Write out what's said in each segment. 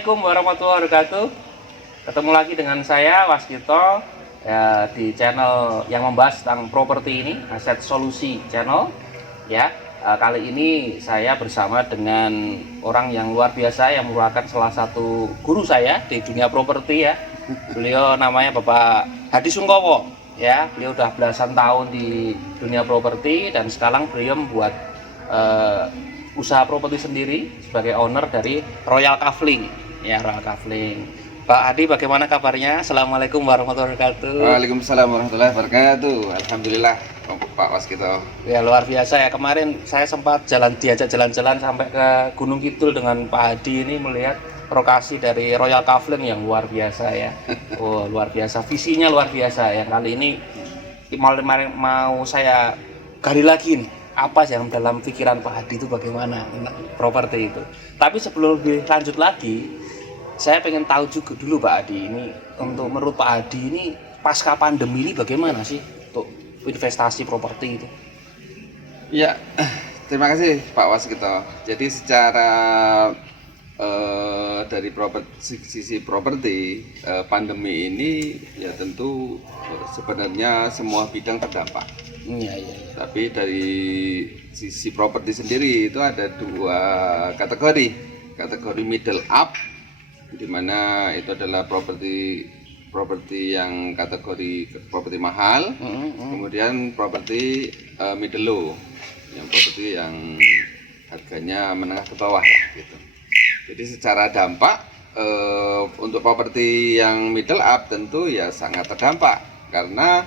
Assalamualaikum warahmatullahi wabarakatuh. Ketemu lagi dengan saya Waskito ya, di channel yang membahas tentang properti ini, Aset Solusi Channel. Ya, kali ini saya bersama dengan orang yang luar biasa yang merupakan salah satu guru saya di dunia properti ya. Beliau namanya Bapak Hadi Sungkowo. Ya, beliau udah belasan tahun di dunia properti dan sekarang beliau membuat usaha properti sendiri sebagai owner dari Royal Kafling ya, Royal Kafling. Pak Hadi, bagaimana kabarnya? Assalamualaikum warahmatullahi wabarakatuh. Waalaikumsalam warahmatullahi wabarakatuh. Alhamdulillah Pak Waskito. Ya, luar biasa ya, kemarin saya sempat diajak jalan-jalan sampai ke Gunung Kidul dengan Pak Hadi ini, melihat lokasi dari Royal Kafling yang luar biasa ya. Oh, luar biasa, visinya luar biasa ya. Kali ini mau saya gali lagi nih, apa sih yang dalam pikiran Pak Hadi itu, bagaimana tentang properti itu. Tapi sebelum lebih lanjut lagi, saya pengen tahu juga dulu Pak Hadi ini, untuk menurut Pak Hadi ini pasca pandemi ini bagaimana sih untuk investasi properti itu? Ya, terima kasih Pak Waskito. Jadi secara dari sisi properti, pandemi ini ya tentu sebenarnya semua bidang terdampak. Iya. Tapi dari sisi properti sendiri itu ada dua kategori. Kategori middle up, di mana itu adalah properti yang kategori properti mahal. Kemudian properti middle low, yang properti yang harganya menengah ke bawah lah, gitu. Jadi secara dampak untuk properti yang middle up tentu ya sangat terdampak, karena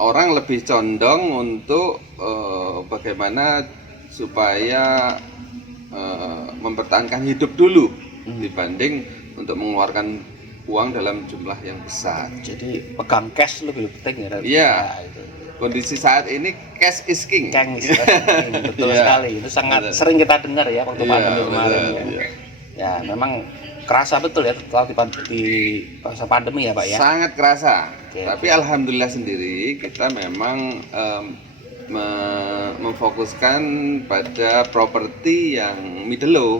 orang lebih condong untuk bagaimana supaya mempertahankan hidup dulu dibanding untuk mengeluarkan uang dalam jumlah yang besar. Jadi pegang cash lebih penting ya. Iya. Itu. Kondisi saat ini cash is king. Betul sekali. Itu sangat sering kita dengar ya waktu pandemi kemarin ya. Ya, memang kerasa betul ya di masa pandemi ya Pak ya. Sangat kerasa. Oke. Tapi alhamdulillah sendiri kita memang memfokuskan pada properti yang middle low,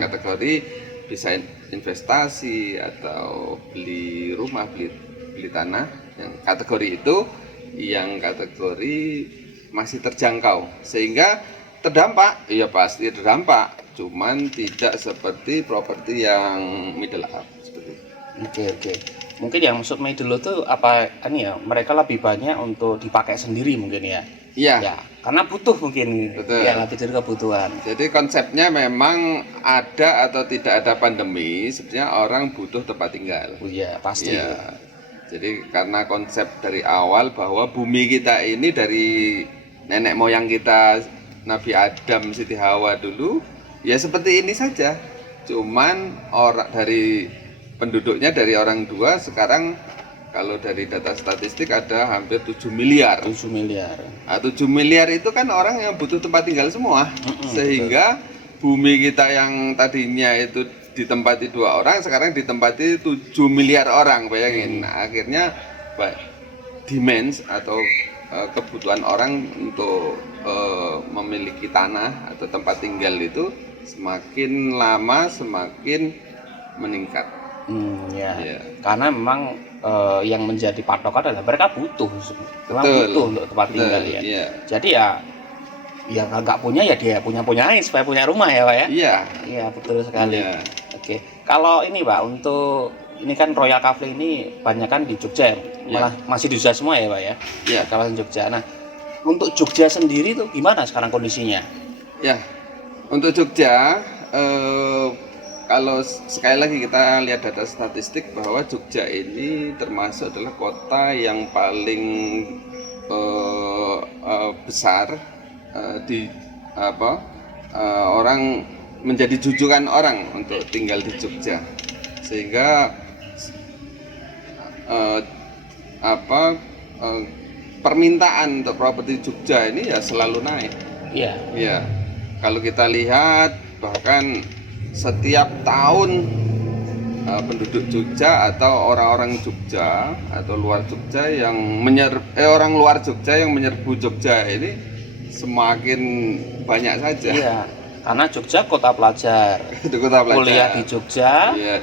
kategori bisa investasi atau beli rumah, beli tanah. Yang kategori itu yang kategori masih terjangkau, sehingga terdampak, ya pasti terdampak, cuman tidak seperti properti yang middle up seperti itu. Oke. Mungkin yang maksud middle itu apa ini ya, mereka lebih banyak untuk dipakai sendiri mungkin ya. Iya. Ya, karena butuh mungkin. Betul. Ya, lebih dari kebutuhan. Jadi konsepnya memang ada atau tidak ada pandemi, sebenarnya orang butuh tempat tinggal. Oh iya, pasti. Ya. Jadi karena konsep dari awal bahwa bumi kita ini dari nenek moyang kita, Nabi Adam, Siti Hawa dulu, ya seperti ini saja. Cuman dari penduduknya dari orang dua, sekarang kalau dari data statistik ada hampir 7 miliar. 7 miliar. Nah, 7 miliar itu kan orang yang butuh tempat tinggal semua. Sehingga bumi kita yang tadinya itu ditempati 2 orang, sekarang ditempati 7 miliar orang, bayangin. Nah, akhirnya demand atau kebutuhan orang untuk memiliki tanah atau tempat tinggal itu semakin lama semakin meningkat. Ya. Karena memang yang menjadi patokan adalah mereka butuh untuk tempat tinggal ya. Ya. Jadi ya nggak punya ya dia punya supaya punya rumah ya Pak ya. Iya betul sekali. Ya. Oke, kalau ini Pak, untuk ini kan Royal Kafling ini banyak kan di Jogja, malah masih di Jogja semua ya Pak ya. Iya. Kawasan Jogja. Nah, untuk Jogja sendiri tuh gimana sekarang kondisinya? Ya, untuk Jogja, kalau sekali lagi kita lihat data statistik bahwa Jogja ini termasuk adalah kota yang paling besar orang menjadi jujukan orang untuk tinggal di Jogja, sehingga permintaan untuk properti Jogja ini ya selalu naik. Iya. Kalau kita lihat bahkan setiap tahun penduduk Jogja atau orang-orang Jogja atau luar Jogja yang orang luar Jogja yang menyerbu Jogja ini semakin banyak saja. Iya. Karena Jogja kota pelajar. Itu kota pelajar. Kuliah di Jogja, Iya.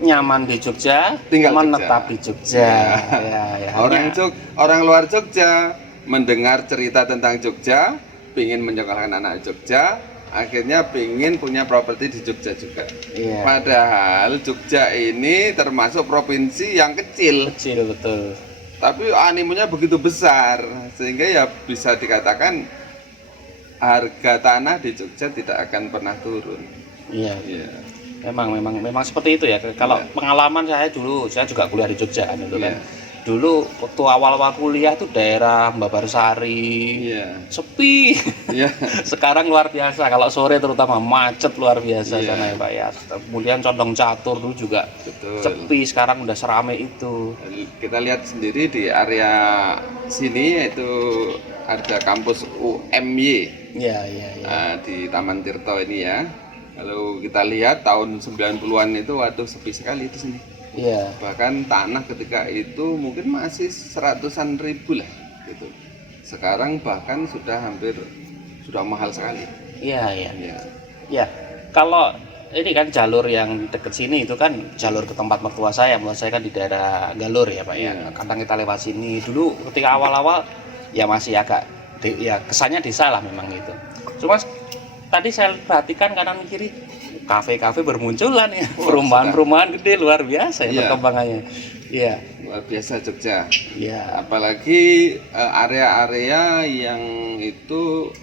nyaman di Jogja, Tinggal menetap Jogja. di Jogja. Iya. Ya, Orang luar Jogja mendengar cerita tentang Jogja, pingin menyekolahkan anak Jogja, akhirnya pingin punya properti di Jogja juga. Iya. Padahal Jogja ini termasuk provinsi yang kecil, Kecil betul. tapi animonya begitu besar sehingga ya bisa dikatakan harga tanah di Jogja tidak akan pernah turun. Iya. Iya. Memang seperti itu ya. Kalau Iya. pengalaman saya dulu, saya juga kuliah di Jogja kan itu kan. Iya. Dulu waktu awal-awal kuliah tuh daerah Mbabarsari, Iya. sepi. Iya. Sekarang luar biasa. Kalau sore terutama macet luar biasa Iya. sana ya Pak ya. Kemudian Condong Catur dulu juga Betul. sepi. Sekarang udah seramai itu. Kita lihat sendiri di area sini yaitu ada kampus UMY Iya. di Taman Tirto ini ya. Kalau kita lihat tahun 90-an itu waduh sepi sekali di sini. Iya. Bahkan tanah ketika itu mungkin masih seratusan ribu lah gitu. Sekarang bahkan sudah mahal sekali. Iya. Ya. Ya, kalau ini kan jalur yang deket sini itu kan jalur ke tempat mertua saya. Mertua saya kan di daerah Galur ya Pak ya. Iya. Kadang kita lewat sini. Dulu ketika awal-awal ya masih agak ya kesannya desa lah memang gitu. Cuma tadi saya perhatikan kanan kiri kafe-kafe bermunculan ya. Perumahan-perumahan gede luar biasa ya Iya. perkembangannya. Iya. Luar biasa Jogja. Iya. Apalagi area-area yang itu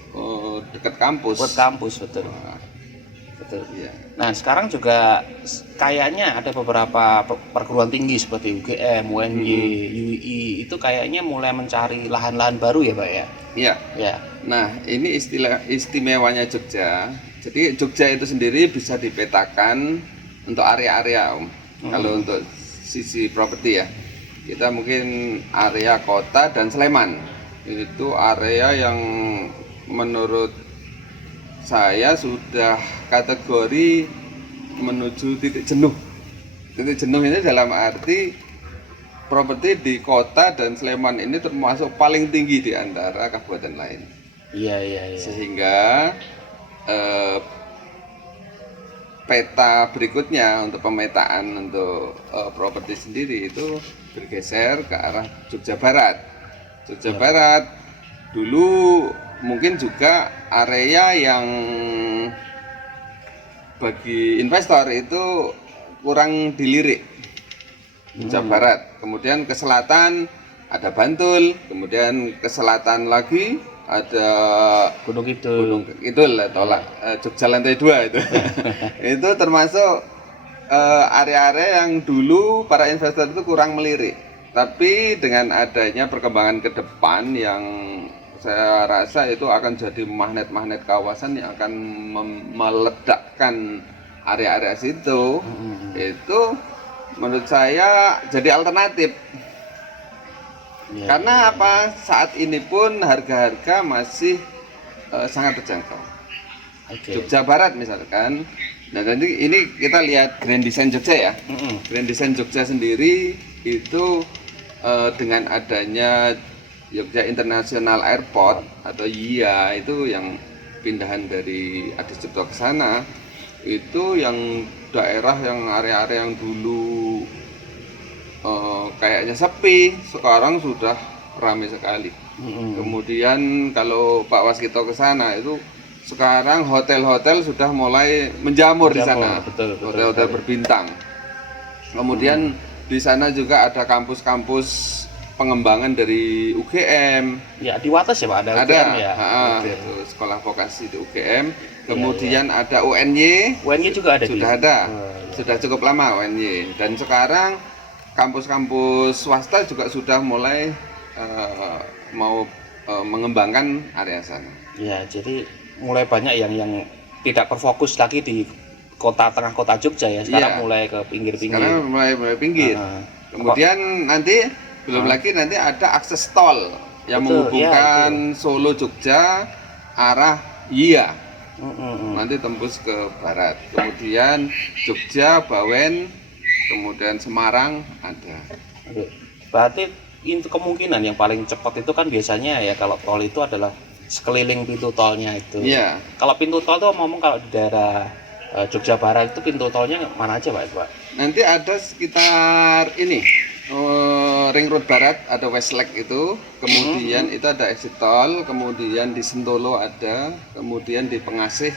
dekat kampus. Buat kampus betul. Wah, Betul. iya. Nah sekarang juga kayaknya ada beberapa perguruan tinggi seperti UGM, UNY, UI itu kayaknya mulai mencari lahan-lahan baru ya Pak ya? Iya. Ya. Nah, ini istimewanya Jogja. Jadi Jogja itu sendiri bisa dipetakan untuk area-area, Om. Kalau untuk sisi properti ya. Kita mungkin area kota dan Sleman. Itu area yang menurut saya sudah kategori menuju titik jenuh. Titik jenuh ini dalam arti properti di kota dan Sleman ini termasuk paling tinggi di antara kabupaten lain. Iya. Sehingga peta berikutnya untuk pemetaan untuk properti sendiri itu bergeser ke arah Jogja Barat. Jogja Barat dulu mungkin juga area yang bagi investor itu kurang dilirik. Jogja Barat, kemudian ke selatan ada Bantul, kemudian ke selatan lagi ada Gunung Kidul. Gunung Kidul atau Jogja lantai 2 itu. Itu termasuk area-area yang dulu para investor itu kurang melirik. Tapi dengan adanya perkembangan ke depan yang saya rasa itu akan jadi magnet-magnet kawasan yang akan meledakkan area-area situ. Itu menurut saya jadi alternatif. Ya. Karena apa? Saat ini pun harga-harga masih sangat terjangkau. Oke. Jogja Barat misalkan. Nah, nanti ini kita lihat Grand Design Jogja ya. Grand Design Jogja sendiri itu dengan adanya Jogja International Airport atau YIA itu yang pindahan dari Adi Sucipto ke sana, itu yang daerah yang area-area yang dulu kayaknya sepi, sekarang sudah ramai sekali. Kemudian kalau Pak Waskito ke sana itu sekarang hotel-hotel sudah mulai menjamur di sana. Betul. Hotel-hotel berbintang. Kemudian di sana juga ada kampus-kampus pengembangan dari UGM. Ya di Wates ya Pak ada UGM ya. Oke. Itu sekolah vokasi di UGM. Kemudian ada UNY. UNY juga ada. Sudah ada. Sudah cukup lama UNY. Dan sekarang kampus-kampus swasta juga sudah mulai mau mengembangkan area sana. Ya, jadi mulai banyak yang tidak terfokus lagi di tengah kota Jogja ya. Sekarang Iya. mulai ke pinggir-pinggir. Sekarang mulai pinggir. Kemudian nanti belum lagi nanti ada akses tol yang Betul, menghubungkan Solo Jogja arah YIA. Nanti tembus ke barat. Kemudian Jogja, Bawen, kemudian Semarang ada. Oke. Berarti itu kemungkinan yang paling cepat itu kan biasanya ya kalau tol itu adalah sekeliling pintu tolnya itu. Iya. Kalau pintu tol tuh ngomong kalau di daerah Jogja Barat itu pintu tolnya mana aja Pak? Pak? Nanti ada sekitar ini Ring Road Barat ada Westlake itu, kemudian itu ada exit tol, kemudian di Sentolo ada, kemudian di Pengasih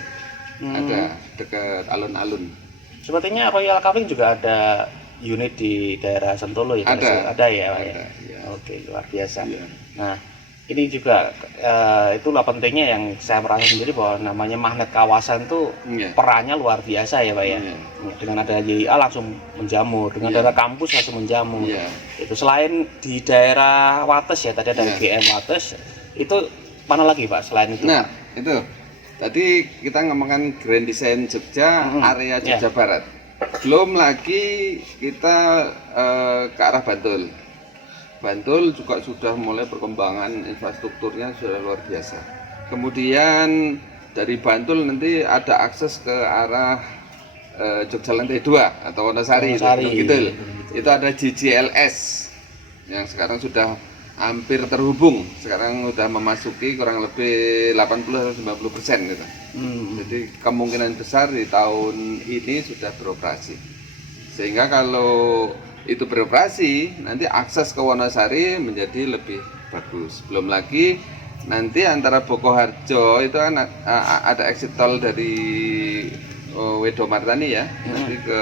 ada dekat alun-alun. Sepertinya Royal Kaving juga ada unit di daerah Sentolo ya? Ada ya Pak? Ada, ya. Oke, luar biasa. Iya. Nah, ini juga itulah pentingnya yang saya merasa sendiri bahwa namanya magnet kawasan tuh Iya. perannya luar biasa ya Pak ya. Iya. Dengan ada YIA langsung menjamur, dengan Iya. ada kampus langsung menjamur. Iya. Itu selain di daerah Wates ya, tadi ada Iya. GM Wates, itu mana lagi Pak selain itu? Nah, itu. Tadi kita ngomongkan Grand Design Jogja, area Jogja Barat. Belum lagi kita ke arah Bantul. Bantul juga sudah mulai perkembangan infrastrukturnya sudah luar biasa. Kemudian dari Bantul nanti ada akses ke arah Jogja Lantai 2 atau Wonosari, gitu. Itu ada JJLS yang sekarang sudah hampir terhubung. Sekarang sudah memasuki kurang lebih 80-90% gitu. Jadi kemungkinan besar di tahun ini sudah beroperasi. Sehingga kalau itu beroperasi, nanti akses ke Wonosari menjadi lebih bagus. Belum lagi nanti antara Bokoharjo itu kan ada exit tol dari Wedomartani ya, nanti ke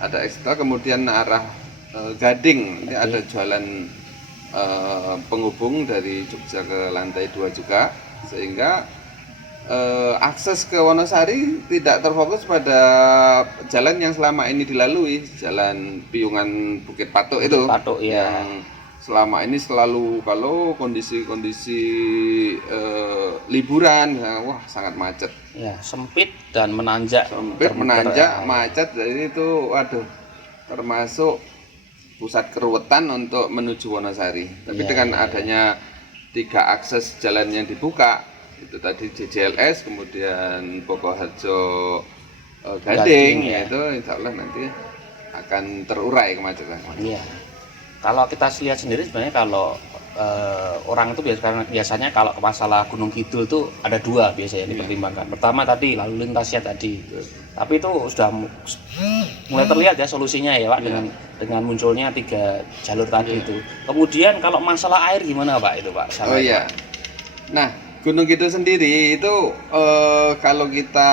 ada exit tol, kemudian arah Gading, ini ada jalan penghubung dari Jogja ke Lantai 2 juga, sehingga akses ke Wonosari tidak terfokus pada jalan yang selama ini dilalui, jalan Piungan Bukit Patuk itu, Patuk, ya. yang selama ini selalu kalau kondisi-kondisi liburan, wah sangat macet. Ya, sempit dan menanjak. Menanjak, macet, jadi itu, waduh, termasuk pusat keruwetan untuk menuju Wonosari. Tapi dengan adanya 3 akses jalan yang dibuka, itu tadi JJLS, kemudian Bokoharjo Gading, ya. itu insya Allah nanti akan terurai kemacetan. Iya. Kalau kita lihat sendiri sebenarnya kalau orang itu biasanya kalau ke masalah Gunung Kidul tuh ada 2 biasanya yang dipertimbangkan. Pertama tadi lalu lintasnya tadi. Tapi itu sudah mulai terlihat ya solusinya ya Pak, dengan munculnya 3 jalur tadi itu. Kemudian kalau masalah air gimana Pak itu Pak? Oh iya. Nah, Gunung Kidul sendiri itu kalau kita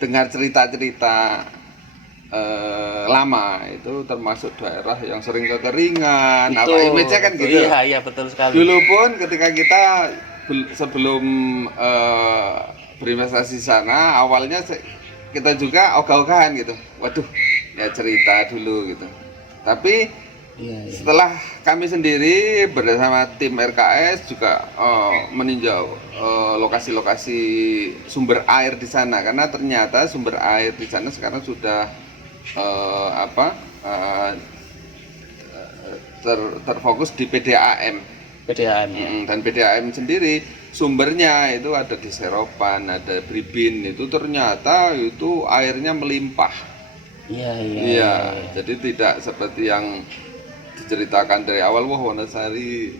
dengar cerita-cerita lama, itu termasuk daerah yang sering kekeringan, apa image-nya kan gitu. Iya betul sekali. Dulu pun ketika kita sebelum berinvestasi di sana, awalnya kita juga ogah-ogahan gitu. Waduh, ya cerita dulu gitu. Tapi setelah kami sendiri bersama tim RKS juga meninjau lokasi-lokasi sumber air di sana, karena ternyata sumber air di sana sekarang sudah terfokus di PDAM. Dan PDAM sendiri sumbernya itu ada di Seropan, ada Bribin, itu ternyata itu airnya melimpah. Iya. Jadi tidak seperti yang diceritakan dari awal, wah Wonosari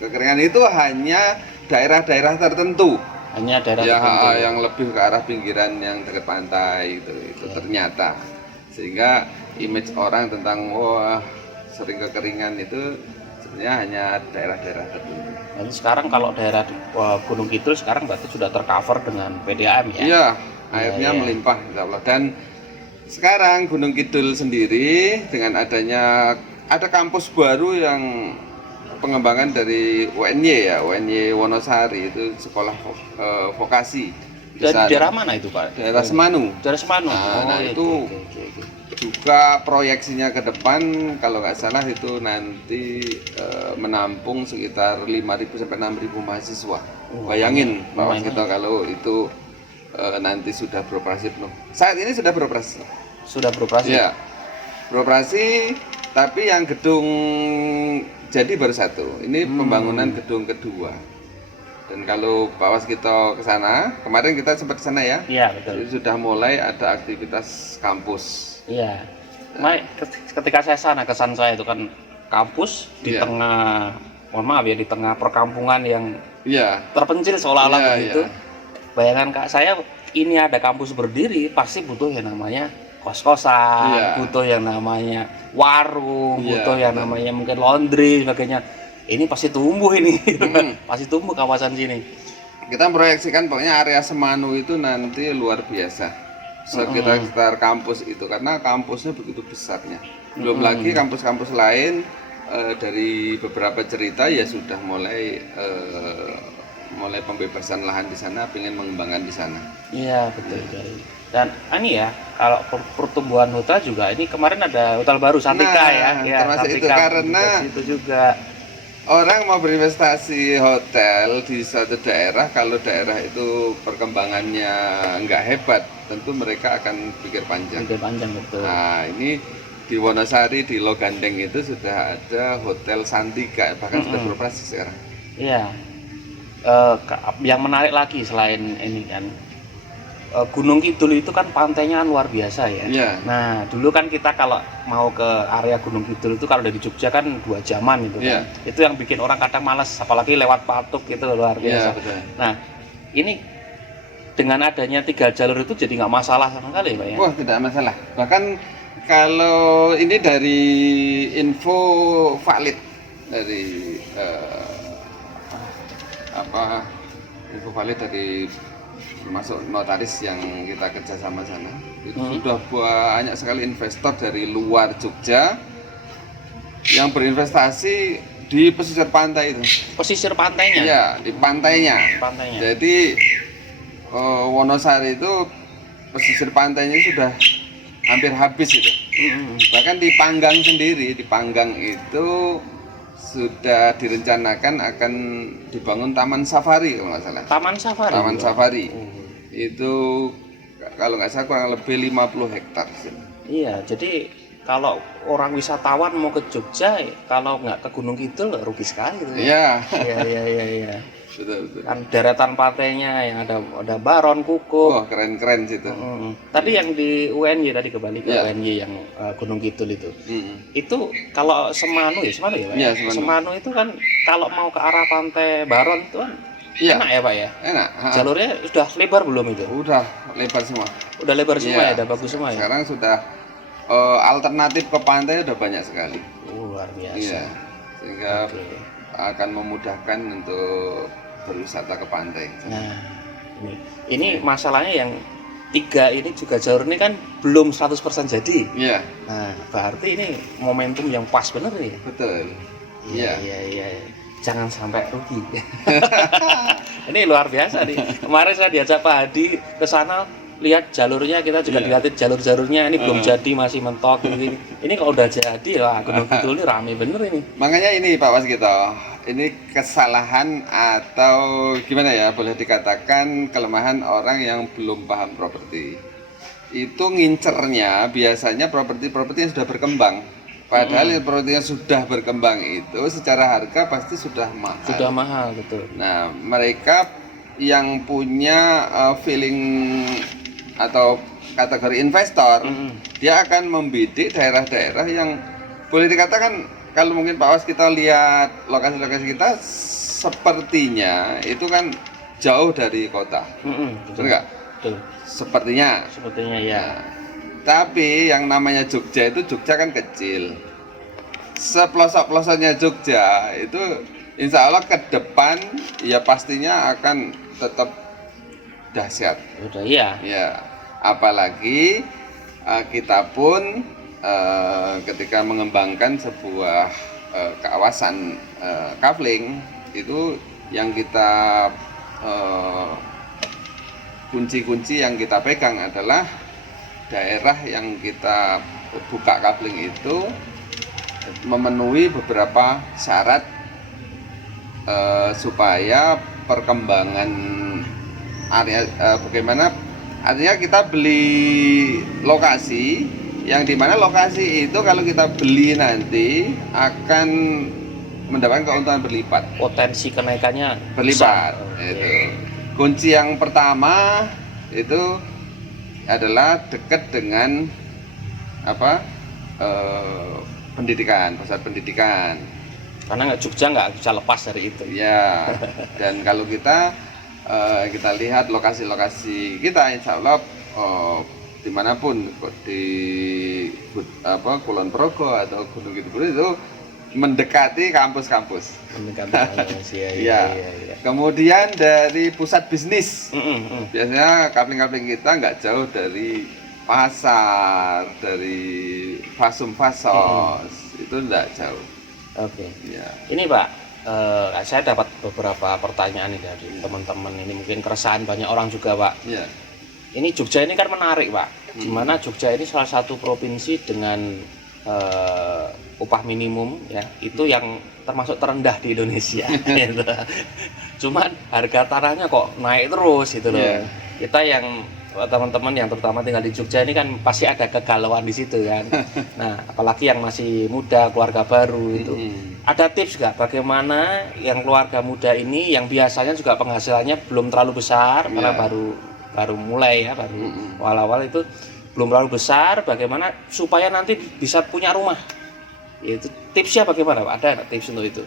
kekeringan, itu hanya daerah-daerah tertentu. Hanya daerah tertentu yang lebih ke arah pinggiran yang dekat pantai itu ternyata. Sehingga image orang tentang wah sering kekeringan itu sebenarnya hanya daerah-daerah tertentu. Jadi sekarang kalau daerah Gunung Kidul sekarang berarti sudah tercover dengan PDAM ya? Iya, airnya melimpah insya Allah. Dan sekarang Gunung Kidul sendiri dengan adanya ada kampus baru yang pengembangan dari UNY ya, UNY Wonosari, itu sekolah vokasi. Dari daerah mana itu Pak? Daerah Semanu. Daerah Semanu. Nah, itu juga proyeksinya ke depan kalau nggak salah itu nanti menampung sekitar 5.000 sampai 6.000 mahasiswa. Bayangin Pak Waskito kalau itu nanti sudah beroperasi penuh. Saat ini sudah beroperasi. Sudah beroperasi? Ya, beroperasi, tapi yang gedung jadi baru 1. Ini pembangunan gedung kedua. Dan kalau Pak Waskito ke sana, kemarin kita sempat ke sana ya. Iya, betul. Jadi sudah mulai ada aktivitas kampus. Iya. Ketika saya sana, kesan saya itu kan kampus di tengah mohon maaf ya, di tengah perkampungan yang Iya. terpencil seolah-olah Iya, begitu. iya. Bayangkan Kak, saya ini ada kampus berdiri pasti butuh yang namanya kos-kosan, Iya. butuh yang namanya warung, Iya, butuh yang betul. namanya mungkin laundry sebagainya. Ini pasti tumbuh ini, Mm. pasti tumbuh kawasan sini. Kita proyeksikan pokoknya area Semanu itu nanti luar biasa sekitar kampus itu, karena kampusnya begitu besarnya. Belum lagi kampus-kampus lain dari beberapa cerita ya sudah mulai pembebasan lahan di sana, pengen mengembangkan di sana. Iya betul sekali. Dan ini ya, kalau pertumbuhan hotel juga, ini kemarin ada hotel baru Santika Nah, ya, termasuk itu Santika karena itu juga. orang mau berinvestasi hotel di suatu daerah, kalau daerah itu perkembangannya nggak hebat, tentu mereka akan pikir panjang. Ide panjang betul. Nah, ini di Wonosari, di Logandeng itu sudah ada Hotel Santika, bahkan sudah beroperasi sekarang. Iya. Yang menarik lagi selain ini kan, Gunung Kidul itu kan pantainya luar biasa ya. Iya. Nah, dulu kan kita kalau mau ke area Gunung Kidul itu kalau dari Jogja kan 2 jaman gitu kan. Iya. Itu yang bikin orang kadang malas, apalagi lewat Patuk gitu luar biasa. Iya, betul. Nah, ini dengan adanya 3 jalur itu jadi nggak masalah sama sekali Pak ya. Wah, tidak masalah. Bahkan kalau ini dari info valid dari info valid dari termasuk notaris yang kita kerja sama sana, itu sudah banyak sekali investor dari luar Jogja yang berinvestasi di pesisir pantai itu. Pesisir pantainya. Iya, di pantainya. Pantainya. Jadi Wonosari itu pesisir pantainya sudah hampir habis itu. Bahkan di Panggang sendiri, di Panggang itu sudah direncanakan akan dibangun taman safari kalau nggak salah. Taman safari. Taman safari. Itu kalau nggak salah kurang lebih 50 hektar. Iya, jadi kalau orang wisatawan mau ke Jogja, kalau nggak ke Gunung Kidul rugi sekali gitu. Iya. Iya. Betul. Kan deretan pantainya yang ada Baron, Kukup. Wah, keren-keren situ. Tadi yang di UNY, tadi kembali ke Iya. UNY yang Gunung Kidul itu. Mm. Itu kalau Semanu ya Pak? Iya, ya? Semanu. Semanu itu kan kalau mau ke arah pantai Baron itu kan Iya. enak ya Pak ya? Enak. Jalurnya sudah lebar belum itu? Udah lebar semua. Udah lebar semua Iya. ya, udah bagus semua ya? Sekarang sudah alternatif ke pantai udah banyak sekali. Luar biasa. Iya. Sehingga Oke. akan memudahkan untuk berwisata ke pantai. Nah, ini masalahnya yang 3 ini juga jalur ini kan belum 100% jadi. Iya, Nah, berarti ini momentum yang pas bener nih. betul. Iya. Jangan sampai rugi. Ini luar biasa nih. Kemarin saya diajak Pak Hadi ke sana, lihat jalurnya, kita juga Iya. dilihatin jalur-jalurnya ini belum jadi, masih mentok gitu. Ini kalau udah jadi, wah Gunung Kidul ini rame bener ini. Makanya ini Pak Waskito, ini kesalahan atau gimana ya, boleh dikatakan kelemahan orang yang belum paham properti. Itu ngincernya biasanya properti-properti yang sudah berkembang. Padahal yang properti yang sudah berkembang itu secara harga pasti sudah mahal. Sudah mahal, betul. Nah, mereka yang punya feeling atau kategori investor, dia akan membidik daerah-daerah yang boleh dikatakan, kalau mungkin Pak Was kita lihat lokasi-lokasi kita sepertinya itu kan jauh dari kota, betul nggak? Betul. Sepertinya. Sepertinya ya. Nah, tapi yang namanya Jogja itu, Jogja kan kecil. Sepelosok-pelosoknya Jogja itu insya Allah ke depan ya pastinya akan tetap dahsyat. Udah iya. Ya, apalagi kita pun ketika mengembangkan sebuah kawasan kafling itu yang kita kunci-kunci yang kita pegang adalah daerah yang kita buka kafling itu memenuhi beberapa syarat supaya perkembangan area bagaimana, artinya kita beli lokasi yang dimana lokasi itu kalau kita beli nanti akan mendapatkan keuntungan berlipat. Potensi kenaikannya Berlipat. besar. Oke. Itu. Kunci yang pertama itu adalah dekat dengan apa? Pendidikan, pusat pendidikan. Karena Jogja nggak bisa lepas dari itu. Ya, dan kalau kita lihat lokasi-lokasi kita, insya Allah dimanapun di Kulon Progo atau Gunung Kidul itu mendekati kampus-kampus. Mendekati kampus, Ya. iya. Kemudian dari pusat bisnis, biasanya kapling-kapling kita nggak jauh dari pasar, dari fasum-fasos, itu nggak jauh. Oke. Ya. Ini Pak, saya dapat beberapa pertanyaan nih dari teman-teman. Ini mungkin keresahan banyak orang juga Pak. Ya. Ini Jogja ini kan menarik Pak. Dimana Jogja ini salah satu provinsi dengan upah minimum ya, itu yang termasuk terendah di Indonesia. Gitu. Cuman harga tanahnya kok naik terus gitu loh. Yeah. Kita yang teman-teman yang terutama tinggal di Jogja ini kan pasti ada kegalauan di situ kan. Nah, apalagi yang masih muda, keluarga baru itu. Ada tips nggak bagaimana yang keluarga muda ini yang biasanya juga penghasilannya belum terlalu besar karena baru mulai ya, baru awal-awal itu belum terlalu besar, bagaimana supaya nanti bisa punya rumah? Itu tipsnya bagaimana Pak? Ada nggak tips untuk itu?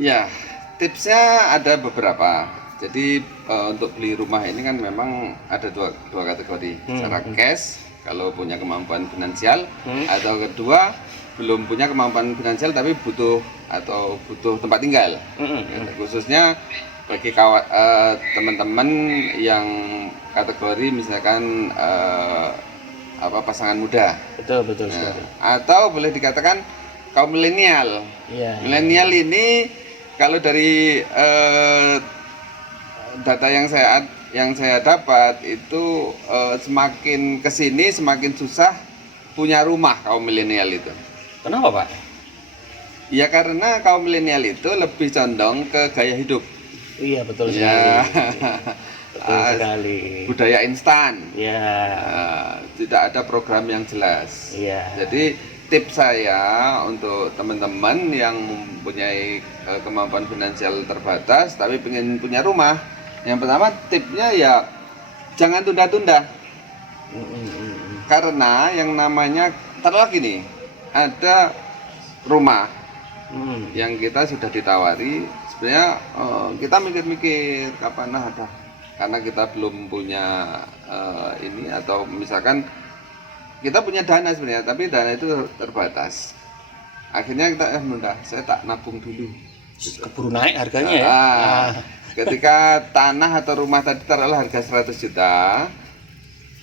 Ya, tipsnya ada beberapa. Jadi untuk beli rumah ini kan memang ada dua kategori. Secara cash kalau punya kemampuan finansial, atau kedua belum punya kemampuan finansial tapi butuh tempat tinggal. Khususnya bagi teman-teman yang kategori misalkan pasangan muda. Betul sekali. Atau boleh dikatakan kaum milenial. Iya. Milenial ini kalau dari data yang saya dapat itu semakin kesini semakin susah punya rumah kaum milenial itu. Kenapa Pak? Ya karena kaum milenial itu lebih condong ke gaya hidup. Iya betul sekali. Ya. Betul sekali. Budaya instan. Ya. Tidak ada program yang jelas. Iya. Jadi tips saya untuk teman-teman yang mempunyai kemampuan finansial terbatas tapi pengen punya rumah, yang pertama tipsnya ya jangan tunda-tunda. Karena yang namanya taruhlah gini, ada rumah yang kita sudah ditawari, sebenarnya kita mikir-mikir kapan ada, karena kita belum punya ini, atau misalkan kita punya dana sebenarnya tapi dana itu terbatas, akhirnya kita menunda, saya tak nabung dulu, keburu naik harganya ya. Ketika tanah atau rumah tadi taruhlah harga 100 juta,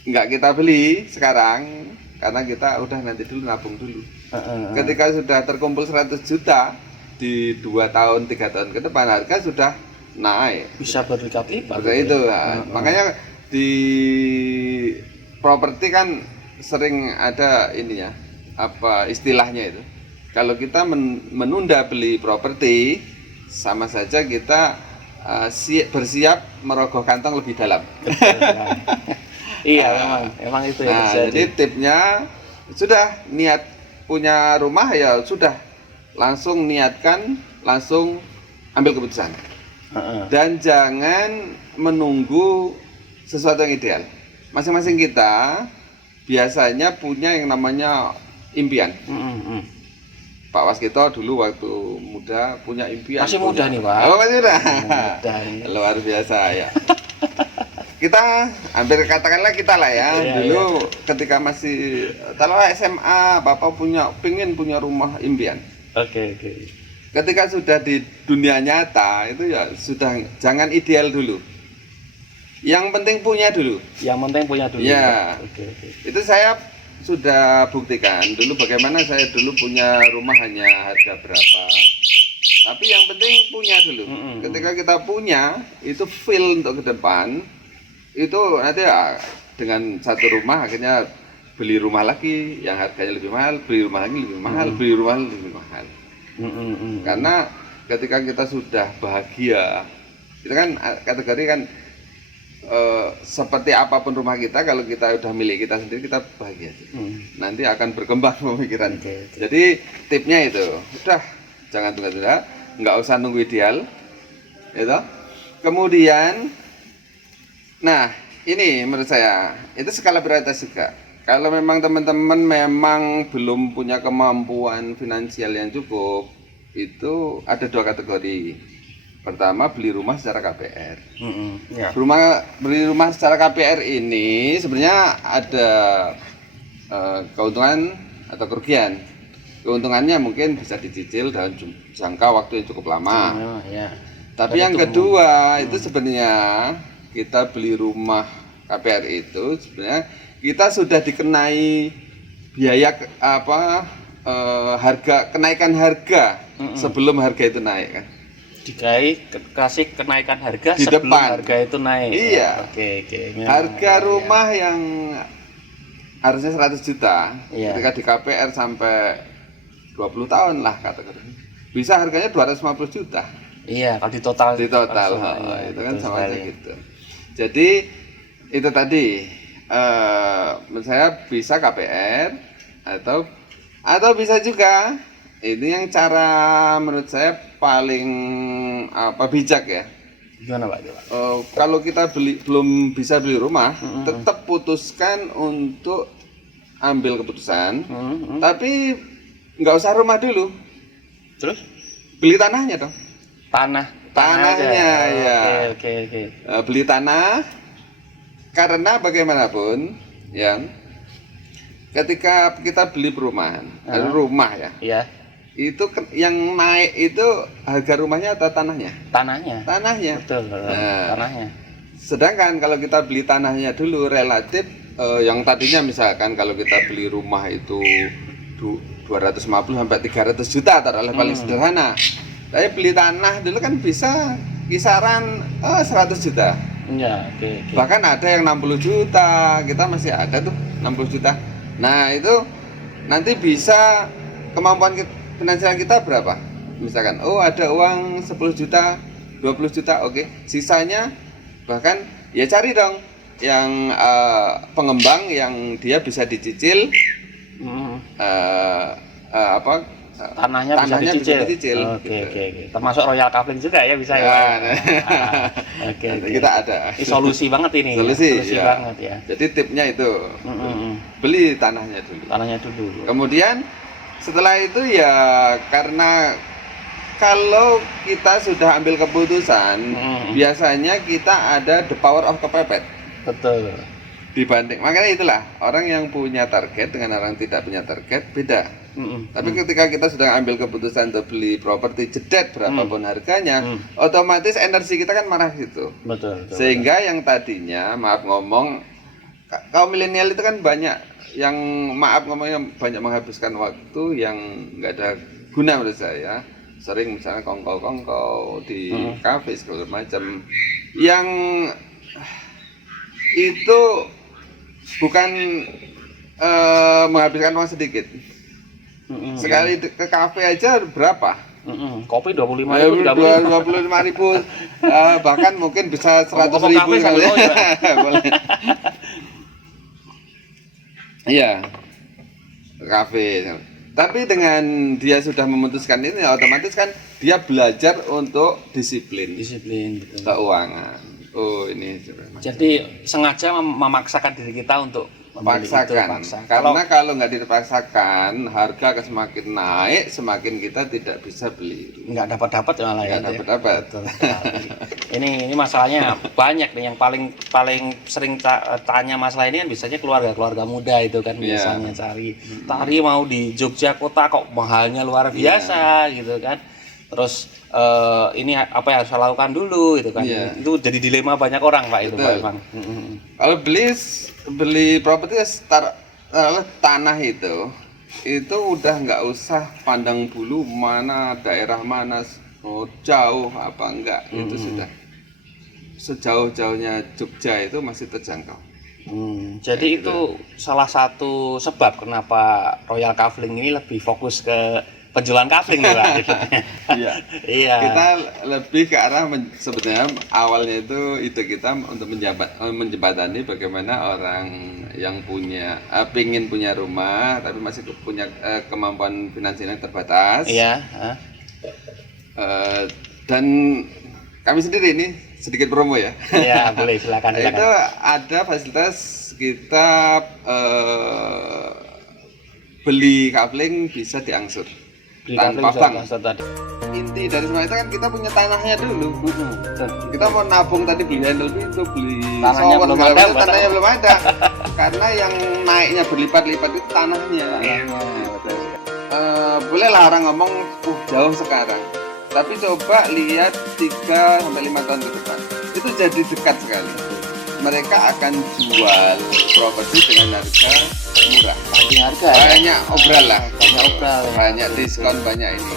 nggak kita beli sekarang karena kita udah nanti dulu nabung dulu. Ketika sudah terkumpul 100 juta di 2 tahun 3 tahun ke depan harga sudah naik, bisa berlipat-lipat itu ya. Makanya di properti kan sering ada ini ya, apa istilahnya itu, kalau kita menunda beli properti sama saja kita bersiap merogoh kantong lebih dalam. Iya, memang itu yang terjadi. Jadi tipnya sudah niat punya rumah ya sudah langsung niatkan, langsung ambil keputusan. Dan jangan menunggu sesuatu yang ideal. Masing-masing kita biasanya punya yang namanya impian. Pak Waskito dulu waktu muda punya impian. Masih muda nih Pak. Oh, masih muda. Luar biasa ya. Kita hampir katakanlah kita lah ya. Dulu ketika masih kalau SMA, Bapak pengen punya rumah impian. Oke. Ketika sudah di dunia nyata itu ya sudah jangan ideal dulu. Yang penting punya dulu. Ya. Oke. Itu saya sudah buktikan dulu bagaimana saya dulu punya rumah hanya harga berapa, tapi yang penting punya dulu. Ketika kita punya itu feel untuk ke depan itu nanti ya, dengan satu rumah akhirnya beli rumah lagi yang harganya lebih mahal, beli rumah lagi lebih mahal, beli rumah lebih mahal. Karena ketika kita sudah bahagia, itu kan kategori kan seperti apapun rumah kita, kalau kita udah milik kita sendiri kita bahagia. Nanti akan berkembang pemikiran. Jadi tipnya itu, udah jangan tunda-tunda, nggak usah nunggu ideal, gitu. Kemudian, nah ini menurut saya itu skala prioritas juga. Kalau memang teman-teman memang belum punya kemampuan finansial yang cukup, itu ada 2 kategori. Pertama, beli rumah secara KPR. Ya. Beli rumah secara KPR ini sebenarnya ada keuntungan atau kerugian. Keuntungannya mungkin bisa dicicil dalam jangka waktu yang cukup lama. Ya. Tapi yang kedua itu sebenarnya kita beli rumah KPR itu sebenarnya kita sudah dikenai biaya kenaikan harga sebelum harga itu naik kan. Kasih kenaikan harga di sebelum depan harga itu naik. Iya. Oke. Harga rumah yang harusnya 100 juta Iya. ketika di KPR sampai 20 tahun lah katakan. Bisa harganya 250 juta. Iya, kalau di total. Di total, itu kan sama aja gitu. Jadi itu tadi menurut saya bisa KPR atau bisa juga ini yang cara menurut saya paling bijak ya. Gimana Pak? Kalau kita belum bisa beli rumah, tetap putuskan untuk ambil keputusan, tapi nggak usah rumah dulu. Terus? Beli tanahnya dong. Tanahnya ya. Oke. Beli tanah karena bagaimanapun yang ketika kita beli perumahan, rumah ya. Iya. Itu yang naik itu harga rumahnya atau tanahnya? Tanahnya. Betul. Tanahnya. Sedangkan kalau kita beli tanahnya dulu relatif yang tadinya misalkan kalau kita beli rumah itu 250 sampai 300 juta taruhlah paling sederhana. Tapi beli tanah dulu kan bisa kisaran 100 juta. Iya, oke. Bahkan ada yang 60 juta, kita masih ada tuh 60 juta. Nah itu nanti bisa kemampuan finansial kita berapa? Misalkan, ada uang 10 juta, 20 juta, oke. Sisanya bahkan ya cari dong yang pengembang yang dia bisa dicicil, tanahnya bisa dicicil. Oke. Termasuk Royal Kafling juga ya bisa ya. Oke. Kita ada. Ini solusi banget ini. Solusi ya. Banget ya. Jadi tipnya itu beli tanahnya dulu. Kemudian setelah itu ya karena kalau kita sudah ambil keputusan, biasanya kita ada the power of kepepet. Betul. Dibanding, makanya itulah orang yang punya target dengan orang tidak punya target beda. Tapi ketika kita sudah ambil keputusan untuk beli properti jedet berapapun harganya, otomatis energi kita kan marah gitu. Betul. Sehingga yang tadinya maaf ngomong kaum milenial itu kan banyak yang banyak menghabiskan waktu yang nggak ada guna menurut saya. Sering misalnya kongkow di kafe segala macam yang itu bukan menghabiskan uang sedikit. Sekali ke kafe aja berapa? Kopi 25.000, 25.000, bahkan mungkin bisa 100.000 kali. Boleh. Iya, kafe. Tapi dengan dia sudah memutuskan ini, otomatis kan dia belajar untuk disiplin betul. Keuangan. Ini jadi sengaja memaksakan diri kita untuk memaksakan. Karena kalau nggak dipaksakan, harga akan semakin naik, semakin kita tidak bisa beli. Nggak dapat malah ya. Nggak dapat. Ini masalahnya banyak nih. Yang paling sering tanya masalah ini kan biasanya keluarga muda itu kan biasanya cari mau di Jogja kota kok mahalnya luar biasa gitu kan. Terus ini apa yang harus saya lakukan dulu gitu kan. Itu jadi dilema banyak orang Pak itu Pak Ivan. Kalau beli properti tanah itu udah nggak usah pandang bulu mana daerah mana jauh apa enggak, itu sudah sejauh-jauhnya Jogja itu masih terjangkau. Jadi itu salah satu sebab kenapa Royal Kafling ini lebih fokus ke penjualan kafling nih Pak. Iya. Kita lebih ke arah sebetulnya awalnya itu ide kita untuk menjembatani bagaimana orang yang pingin punya rumah tapi masih punya kemampuan finansial yang terbatas. Iya. Dan kami sendiri ini sedikit promo ya. Iya, boleh silakan. Itu ada fasilitas kita beli kafling bisa diangsur. tanpa bank. tadi. Inti dari semua itu kan kita punya tanahnya dulu. Betul. Kita mau nabung tadi beli handle pintu, beli Tanahnya shower, belum segala ada, macam, tanahnya belum ada. Karena yang naiknya berlipat-lipat itu tanahnya. Bolehlah orang ngomong jauh sekarang, tapi coba lihat 3 sampai 5 tahun ke depan, itu jadi dekat sekali. Mereka akan jual properti dengan harga murah. Harga ya? Banyak obral lah, Banyak obral ya. banyak diskon, banyak ini.